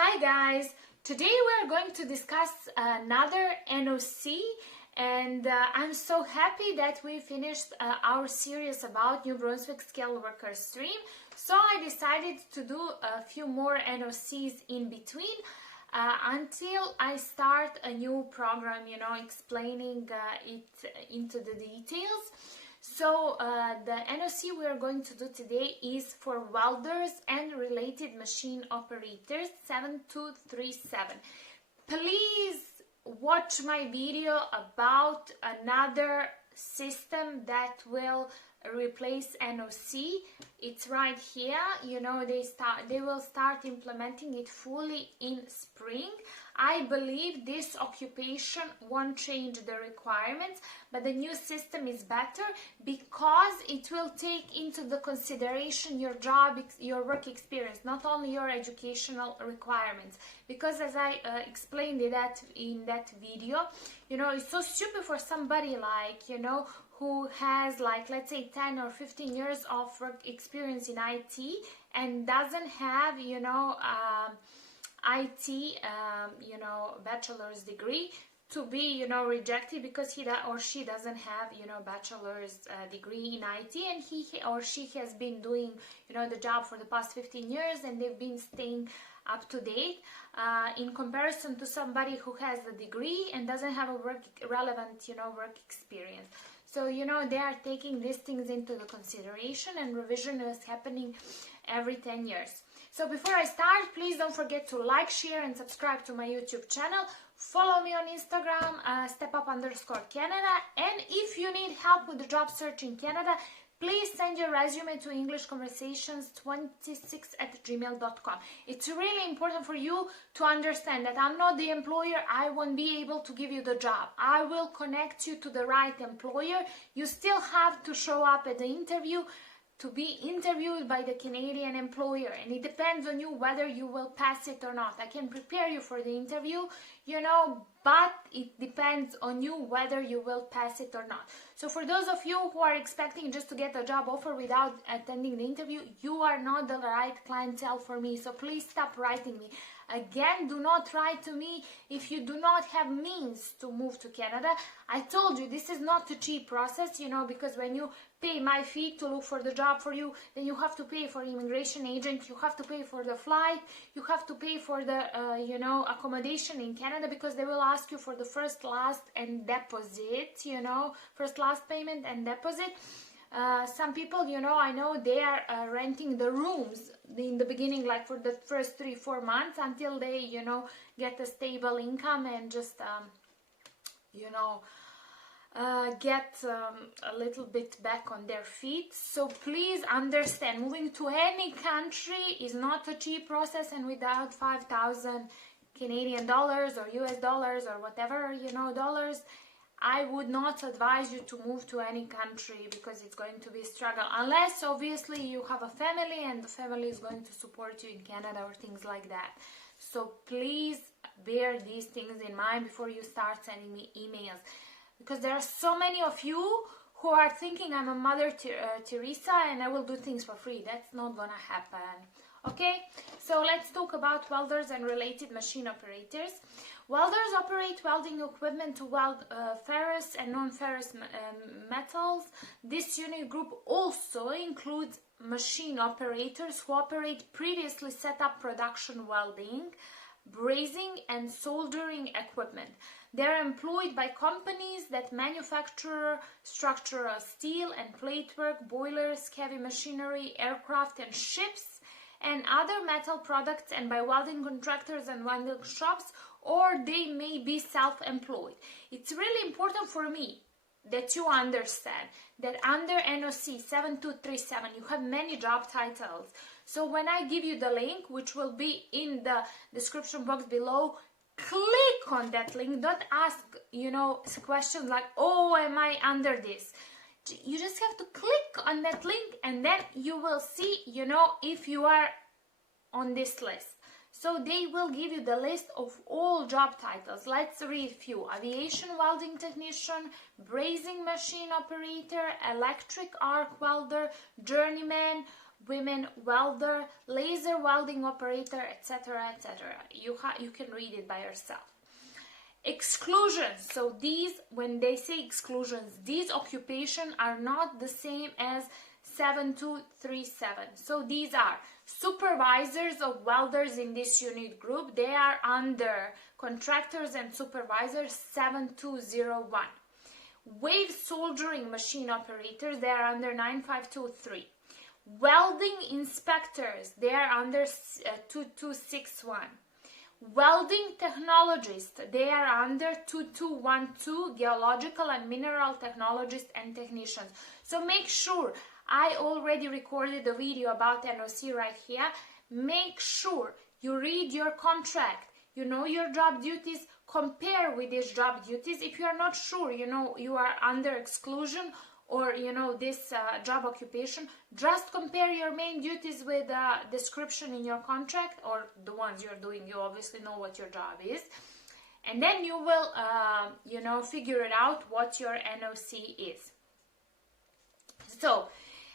Hi guys, today we are going to discuss another NOC, and I'm so happy that we finished our series about New Brunswick skilled worker stream. So I decided to do a few more NOCs in between until I start a new program, explaining it into the details. So the NOC we are going to do today is for welders and related machine operators 7237. Please watch my video about another system that will replace NOC. It's right here. They will start implementing it fully in spring. I believe this occupation won't change the requirements, but the new system is better because it will take into the consideration your job, your work experience, not only your educational requirements. Because as I explained in that video, it's so stupid for somebody who has let's say 10 or 15 years of work experience in IT and doesn't have IT bachelor's degree to be rejected because he or she doesn't have bachelor's degree in IT, and he or she has been doing the job for the past 15 years and they've been staying up to date in comparison to somebody who has a degree and doesn't have a relevant work experience. So they are taking these things into the consideration, and revision is happening every 10 years. So before I start, please don't forget to like, share and subscribe to my YouTube channel. Follow me on Instagram, stepup_Canada, and if you need help with the job search in Canada, please send your resume to englishconversations26@gmail.com. It's really important for you to understand that I'm not the employer. I won't be able to give you the job. I will connect you to the right employer. You still have to show up at the interview to be interviewed by the Canadian employer, and it depends on you whether you will pass it or not. I can prepare you for the interview, but it depends on you whether you will pass it or not. So for those of you who are expecting just to get a job offer without attending the interview, you are not the right clientele for me. So please stop writing me. Again, do not write to me if you do not have means to move to Canada. I told you this is not a cheap process, because when you pay my fee to look for the job for you, then you have to pay for immigration agent, you have to pay for the flight, you have to pay for the accommodation in Canada, because they will ask you for the first, last and deposit, first, last payment and deposit. Some people, I know they are renting the rooms in the beginning, like for the first 3-4 months until they, get a stable income and just, get a little bit back on their feet. So please understand, moving to any country is not a cheap process, and without 5,000 Canadian dollars or US dollars or whatever, dollars, I would not advise you to move to any country, because it's going to be a struggle, unless obviously you have a family and the family is going to support you in Canada or things like that. So please bear these things in mind before you start sending me emails, because there are so many of you who are thinking I'm a Mother Teresa and I will do things for free. That's not gonna happen. Okay, so let's talk about welders and related machine operators. Welders operate welding equipment to weld ferrous and non-ferrous metals. This unit group also includes machine operators who operate previously set up production welding, brazing and soldering equipment. They are employed by companies that manufacture structural steel and platework, boilers, heavy machinery, aircraft and ships, and other metal products, and by welding contractors and welding shops, or they may be self-employed. It's really important for me that you understand that under NOC 7237 you have many job titles. So when I give you the link, which will be in the description box below, click on that link. Don't ask questions like, oh, am I under this? You just have to click on that link, and then you will see if you are on this list. So they will give you the list of all job titles. Let's read a few: aviation welding technician, brazing machine operator, electric arc welder, journeyman, women welder, laser welding operator, etc., etc. You can read it by yourself. Exclusions. So these, when they say exclusions, these occupations are not the same as 7237. So these are supervisors of welders in this unit group. They are under contractors and supervisors 7201. Wave soldering machine operators, they are under 9523. Welding inspectors, they are under 2261. Welding technologists, they are under 2212, geological and mineral technologists and technicians. So make sure, I already recorded a video about NOC right here. Make sure you read your contract, you know your job duties, compare with these job duties. If you are not sure, you know, you are under exclusion or you know this job occupation, just compare your main duties with the description in your contract or the ones you're doing. You obviously know what your job is, and then you will you know, figure it out what your NOC is. So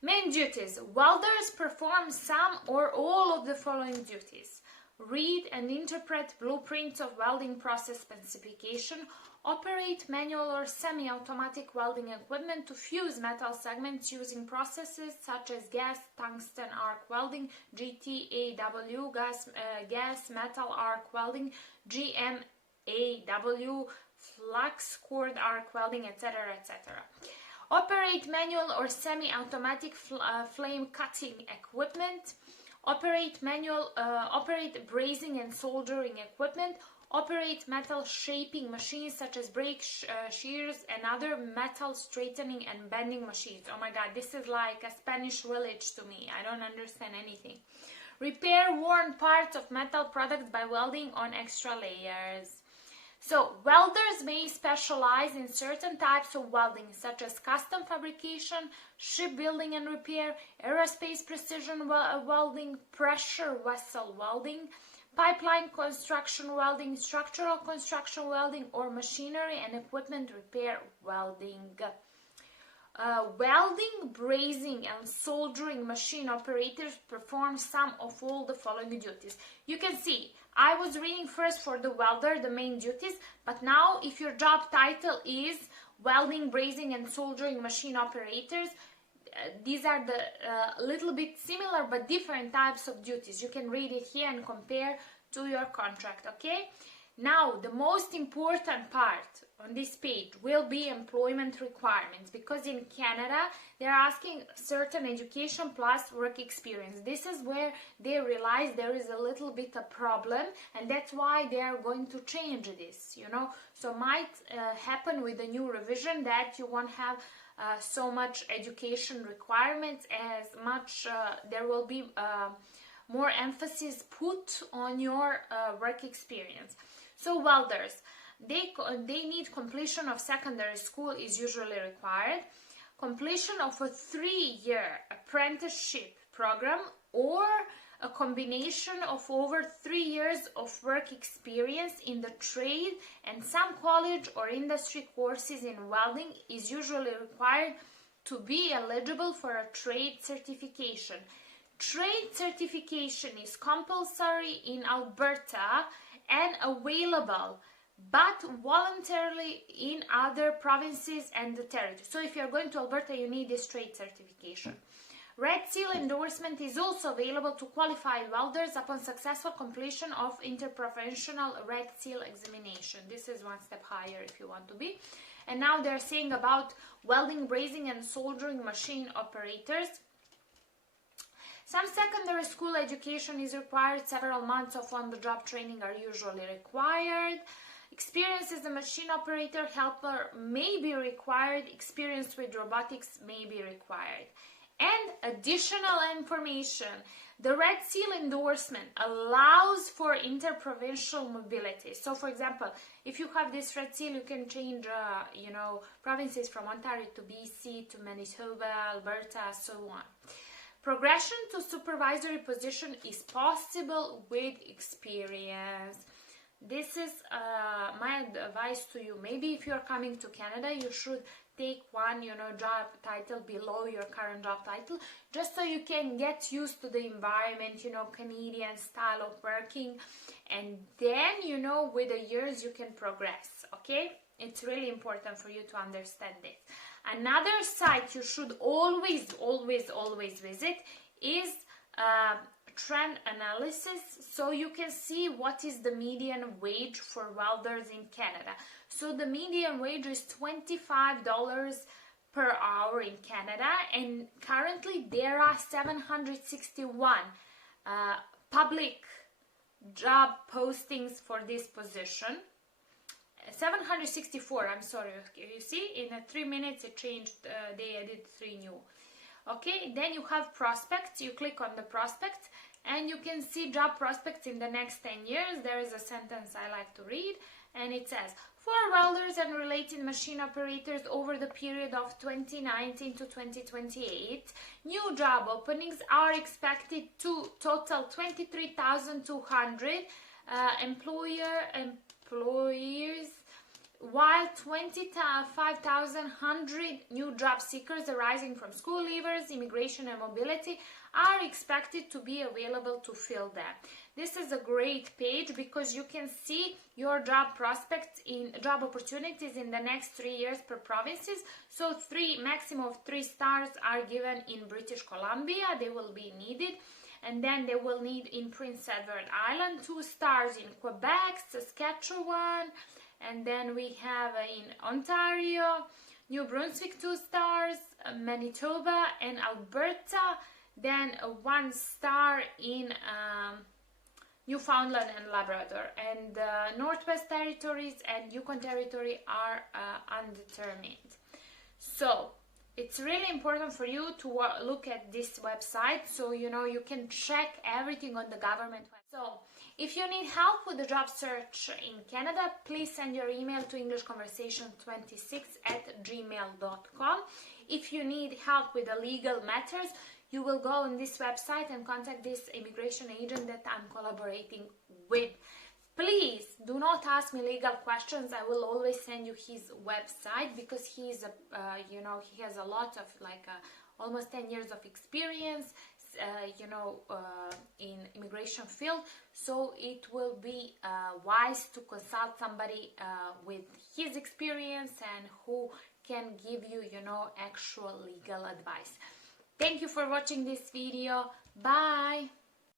main duties: welders perform some or all of the following duties: read and interpret blueprints of welding process specification, operate manual or semi-automatic welding equipment to fuse metal segments using processes such as gas tungsten arc welding, GTAW, gas metal arc welding, GMAW, flux cord arc welding, etc., etc. Operate manual or semi-automatic flame cutting equipment, operate brazing and soldering equipment, operate metal shaping machines such as brake shears and other metal straightening and bending machines. Oh my god, this is like a Spanish village to me. I don't understand anything. Repair worn parts of metal products by welding on extra layers. So welders may specialize in certain types of welding such as custom fabrication, shipbuilding and repair, aerospace precision welding, pressure vessel welding, pipeline construction welding, structural construction welding, or machinery and equipment repair welding. Welding, brazing, and soldering machine operators perform some of all the following duties. You can see, I was reading first for the welder, the main duties, but now if your job title is welding, brazing, and soldering machine operators, these are the little bit similar but different types of duties. You can read it here and compare to your contract, okay? Now, the most important part on this page will be employment requirements, because in Canada, they're asking certain education plus work experience. This is where they realize there is a little bit of problem, and that's why they are going to change this, you know. So might happen with the new revision that you won't have so much education requirements, as much there will be more emphasis put on your work experience. So welders, they need completion of secondary school is usually required, completion of a 3-year apprenticeship program, or a combination of over 3 years of work experience in the trade, and some college or industry courses in welding is usually required to be eligible for a trade certification. Trade certification is compulsory in Alberta and available, but voluntarily in other provinces and the territory. So if you're going to Alberta, you need this trade certification. Red Seal Endorsement is also available to qualified welders upon successful completion of interprofessional Red Seal examination. This is one step higher if you want to be. And now they're saying about welding, brazing, and soldering machine operators. Some secondary school education is required. Several months of on-the-job training are usually required. Experience as a machine operator helper may be required. Experience with robotics may be required. And additional information, the Red Seal Endorsement allows for interprovincial mobility. So, for example, if you have this Red Seal, you can change, provinces from Ontario to BC, to Manitoba, Alberta, so on. Progression to supervisory position is possible with experience. this is my advice to you. Maybe if you're coming to Canada, you should take one, you know, job title below your current job title, just so you can get used to the environment, you know, Canadian style of working, and then, you know, with the years you can progress. Okay, it's really important for you to understand this. Another site you should always visit is trend analysis, so you can see what is the median wage for welders in Canada. So the median wage is $25 per hour in Canada, and currently there are 761 public job postings for this position. 764, I'm sorry. You see, in 3 minutes it changed, they added 3 new. Okay, then you have prospects. You click on the prospect and you can see job prospects in the next 10 years. There is a sentence I like to read, and it says, for welders and related machine operators over the period of 2019 to 2028, new job openings are expected to total 23,200 employers, while 25,100 new job seekers arising from school leavers, immigration and mobility are expected to be available to fill them. This is a great page because you can see your job prospects in job opportunities in the next 3 years per provinces. So maximum of 3 stars are given in British Columbia, they will be needed. And then they will need in Prince Edward Island 2 stars, in Quebec, Saskatchewan, and then we have in Ontario, New Brunswick 2 stars, Manitoba and Alberta, then 1 star in Newfoundland and Labrador, and Northwest Territories and Yukon Territory are undetermined. So it's really important for you to look at this website, so you know you can check everything on the government website. So if you need help with the job search in Canada, please send your email to englishconversation26@gmail.com. If you need help with the legal matters, you will go on this website and contact this immigration agent that I'm collaborating with. Please do not ask me legal questions. I will always send you his website because he's you know, he has a lot of almost 10 years of experience, you know, in immigration field. So it will be wise to consult somebody with his experience and who can give you, you know, actual legal advice. Thank you for watching this video. Bye.